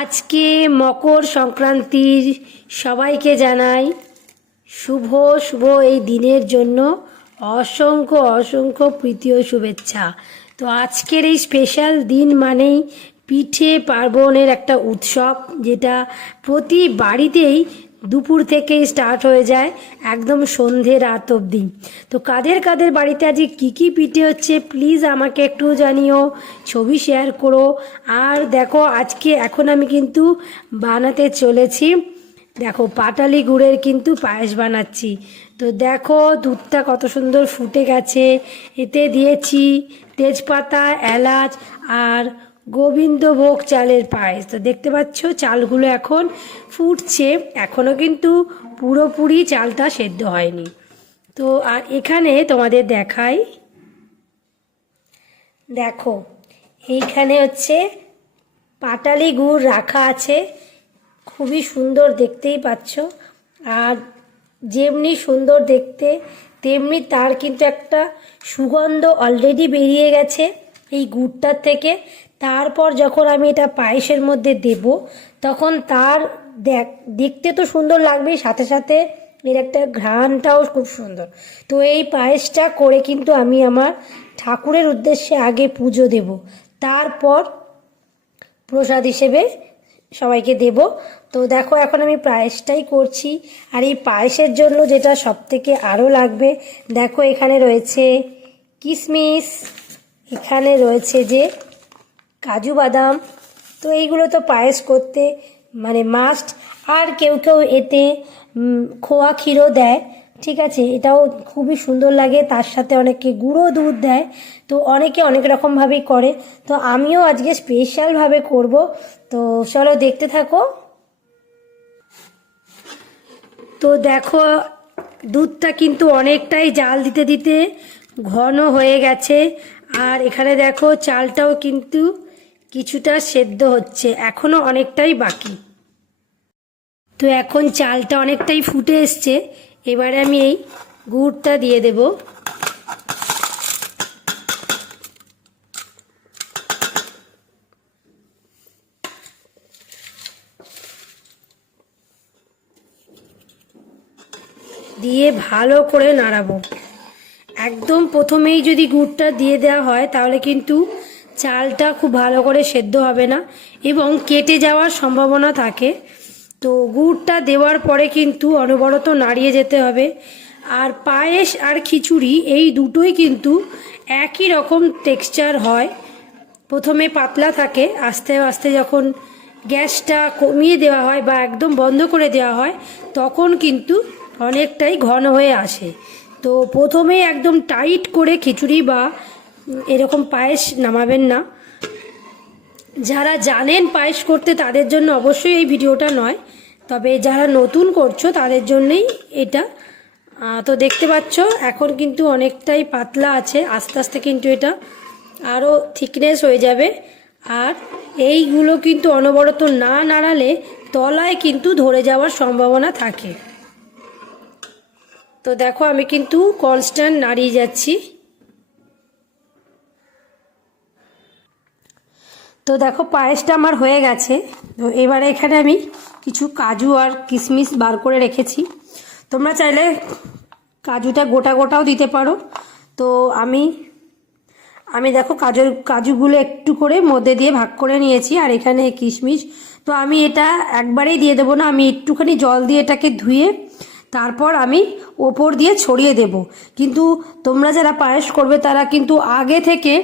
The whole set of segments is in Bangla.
আজকে মকর সংক্রান্তির সবাইকে জানাই শুভ শুভ এই দিনের জন্য অসংখ্য অসংখ্য প্রীতি ও শুভেচ্ছা। তো আজকের এই স্পেশাল দিন মানেই পিঠে পার্বণের একটা উৎসব, যেটা প্রতি বাড়িতেই দুপুর থেকেই স্টার্ট হয়ে যায় একদম সন্ধে রাত অবধি। তো কাদের কাদের বাড়িতে আজকে কী কী পিঠে হচ্ছে প্লিজ আমাকে একটু জানিও, ছবি শেয়ার করো। আর দেখো, আজকে এখন আমি কিন্তু বানাতে চলেছি। দেখো, পাটালি গুড়ের কিন্তু পায়েস বানাচ্ছি। তো দেখো, দুধটা কত সুন্দর ফুটে গেছে। এতে দিয়েছি তেজপাতা, এলাচ আর গোবিন্দভোগ চালের পায়েস। তো দেখতে পাচ্ছ, চালগুলো এখন ফুটছে। এখনও কিন্তু পুরোপুরি চালটা সেদ্ধ হয়নি। তো, আর এখানে তোমাদের দেখাই। দেখো, এইখানে হচ্ছে পাটালি গুড় রাখা আছে। খুবই সুন্দর দেখতেই পাচ্ছ। আর যেমনি সুন্দর দেখতে, তেমনি তার কিন্তু একটা সুগন্ধ অলরেডি বেরিয়ে গেছে এই গুড়টার থেকে। তারপর যখন আমি এটা পায়েসের মধ্যে দেব, তখন তার দেখ, দেখতে তো সুন্দর লাগবেই, সাথে সাথে এর একটা ঘ্রাণটাও খুব সুন্দর। তো এই পায়েসটা করে কিন্তু আমি আমার ঠাকুরের উদ্দেশ্যে আগে পুজো দেব। তারপর প্রসাদ হিসেবে সবাইকে দেব। তো দেখো, এখন আমি পায়েসটাই করছি। আর এই পায়েসের জন্য যেটা সব থেকে আরও লাগবে, দেখো এখানে রয়েছে কিশমিশ এখানে রয়েছে যে কাজু বাদাম, তো এইগুলো তো পায়েস করতে মানে মাস্ট আর কেউ কেউ এতে খোয়া ক্ষীরও দেয়, ঠিক আছে? এটাও খুবই সুন্দর লাগে, তার সাথে অনেকে গুঁড়ো দুধ দেয়, তো অনেকে অনেক রকমভাবেই করে। তো আমিও আজকে স্পেশালভাবে করব, তো চলো দেখতে থাকো। তো দেখো, দুধটা কিন্তু অনেকটাই জাল দিতে দিতে ঘন হয়ে গেছে, আর এখানে দেখো চালটাও কিন্তু কিছুটা সেদ্ধ হচ্ছে এখনও অনেকটাই বাকি। তো এখন চালটা অনেকটাই ফুটে এসছে, এবারে আমি এই গুড়টা দিয়ে দেব। দিয়ে ভালো করে নাড়াবো। একদম প্রথমেই যদি গুড়টা দিয়ে দেওয়া হয়, তাহলে কিন্তু চালটা খুব ভালো করে সেদ্ধ হবে না এবং কেটে যাওয়ার সম্ভাবনা থাকে। তো গুড়টা দেওয়ার পরে কিন্তু অনবরত নাড়িয়ে যেতে হবে। আর পায়েস আর খিচুড়ি এই দুটোই কিন্তু একই রকম টেক্সচার হয়। প্রথমে পাতলা থাকে, আস্তে আস্তে যখন গ্যাসটা কমিয়ে দেওয়া হয় বা একদম বন্ধ করে দেওয়া হয়, তখন কিন্তু অনেকটাই ঘন হয়ে আসে। তো প্রথমেই একদম টাইট করে খিচুড়ি বা এরকম পায়েস নামাবেন না। যারা জানেন পায়েস করতে তাদের জন্য অবশ্যই এই ভিডিওটা নয়, তবে যারা নতুন করছ তাদের জন্যই এটা। তো দেখতে পাচ্ছ, এখন কিন্তু অনেকটাই পাতলা আছে, আস্তে আস্তে কিন্তু এটা আরও থিকনেস হয়ে যাবে। আর এইগুলো কিন্তু অনবরত না নাড়ালে তলায় কিন্তু ধরে যাওয়ার সম্ভাবনা থাকে। তো দেখো আমি কিন্তু কনস্ট্যান্ট নাড়িয়ে যাচ্ছি। তো দেখো পায়েসটা আমার হয়ে গেছে। তো এবারে এখানে আমি কিছু কাজু আর কিশমিশ বার করে রেখেছি। তোমরা চাইলে কাজুটা গোটা গোটাও দিতে পারো। তো আমি আমি দেখো কাজুর কাজুগুলো একটু করে মধ্যে দিয়ে ভাগ করে নিয়েছি আর এখানে কিশমিশ তো আমি এটা একবারেই দিয়ে দেবো না, আমি একটুখানি জল দিয়ে এটাকে ধুয়ে তারপর আমি ওপর দিয়ে ছড়িয়ে দেব। কিন্তু তোমরা যারা পায়েস করবে, তারা কিন্তু আগে থেকে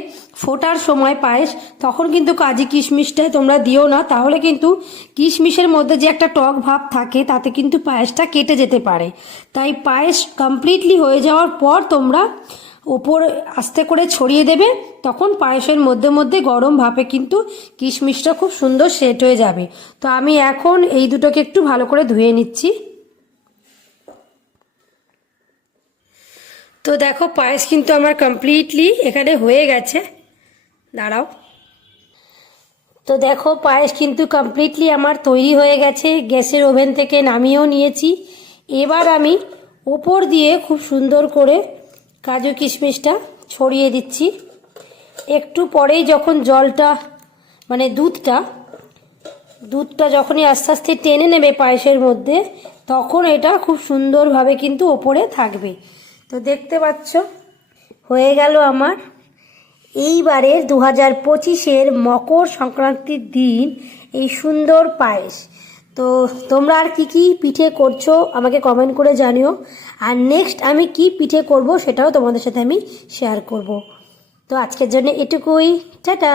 ফোটার সময় পায়েস, তখন কিন্তু কাজী কিশমিশটাই তোমরা দিও না। তাহলে কিন্তু কিশমিশের মধ্যে যে একটা টক ভাব থাকে, তাতে কিন্তু পায়েসটা কেটে যেতে পারে। তাই পায়েস কমপ্লিটলি হয়ে যাওয়ার পর তোমরা ওপর আস্তে করে ছড়িয়ে দেবে, তখন পায়েসের মধ্যে মধ্যে গরম ভাপে কিন্তু কিশমিশটা খুব সুন্দর সেট হয়ে যাবে। তো আমি এখন এই দুটোকে একটু ভালো করে ধুয়ে নিচ্ছি। তো দেখো পায়েস কিন্তু আমার কমপ্লিটলি এখানে হয়ে গেছে। দাঁড়াও। তো দেখো পায়েস কিন্তু কমপ্লিটলি আমার তৈরি হয়ে গেছে, গ্যাসের ওভেন থেকে নামিয়েও নিয়েছি। এবার আমি ওপর দিয়ে খুব সুন্দর করে কাজু কিশমিশটা ছড়িয়ে দিচ্ছি। একটু পরেই যখন জলটা মানে দুধটা দুধটা যখনই আস্তে আস্তে টেনে নেবে পায়েসের মধ্যে, তখন এটা খুব সুন্দরভাবে কিন্তু ওপরে থাকবে। তো দেখতে পাচ্ছ, হয়ে গেল আমার। এইবারের দু হাজার পঁচিশের মকর সংক্রান্তির দিন, এই সুন্দর পায়েস। তো তোমরা আর কি কি পিঠে করছ, আমাকে কমেন্ট করে জানিও। আর নেক্সট আমি কি পিঠে করব, সেটাও তোমাদের সাথে আমি শেয়ার করব। তো আজকের জন্য এটুকুই। টাটা!